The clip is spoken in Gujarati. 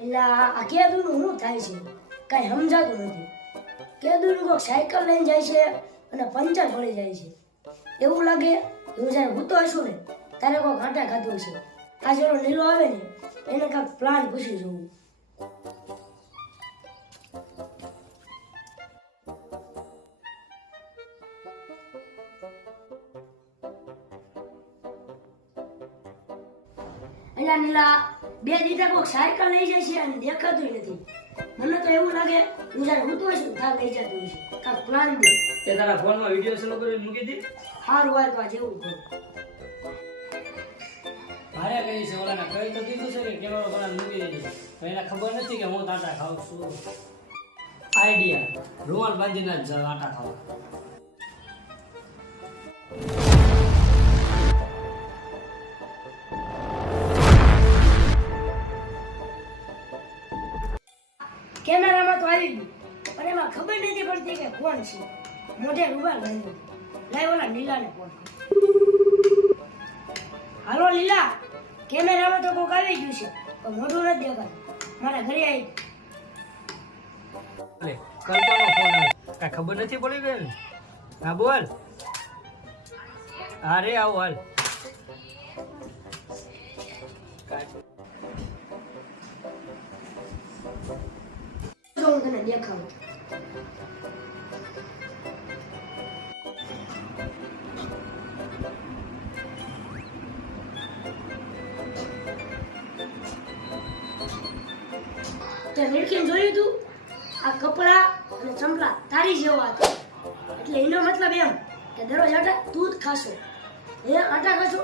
એટલે આ કેદુનું શું થાય છે કાંઈ સમજાતું નથી. કેદુનું કોઈક સાયકલ લઈને જાય છે અને પંચર પડી જાય છે. એવું લાગે હું જ્યારે ભૂતો હશું ને ત્યારે કોઈ ઘાટા ખાધું છે. આ જેનો નીલો આવે ને એને કાંઈક પ્લાન પૂછી જોવું. અહીંયા નીલા બે દીધા કોઈક સાયકલ લઈ જાય છે અને દેખાતું નથી. મને તો એવું લાગે હું જ્યારે ભૂતો હશું ત્યાં લઈ જતું હશે. કાંઈક પ્લાન દે. તે તારા ફોનમાં વિડિયો ચાલુ કરી મૂકી દે. સારું હોય તો આ જેવું કરું. મારે કઈ છે ઓલાને કઈ તો દીધું છે કે કેમેરો કોલા મૂકી દેજો. તો એને ખબર નથી કે હું આટા ખાઉં છું. આઈડિયા રૂમાલ બાંધીને જ આટા ખાવા. કેમેરામાં તો આવી ગયું પણ એમાં ખબર નથી પડતી કે કોણ છે. મોઢે રૂમાલ બાંધ્યો. લાય ઓલા લીલાને ફોન. હાલો લીલા, કેમેરામાં તો કોક આવી ગયું છે પણ મોઢું નથી દેખાતું. મારા ઘરે આવી. અરે કલ્પાનો ફોન આવે. કાંઈ ખબર નથી પડી ગઈ ને? હા બોલ. અરે આવો હાલ. હું તને દેખાડું. તે નીલકીને જોયું તું? આ કપડા અને ચંપલા તારી જેવા હતા. એટલે એનો મતલબ એમ કે દરરોજ આટા તું જ ખાશો. એ આટા ખાશો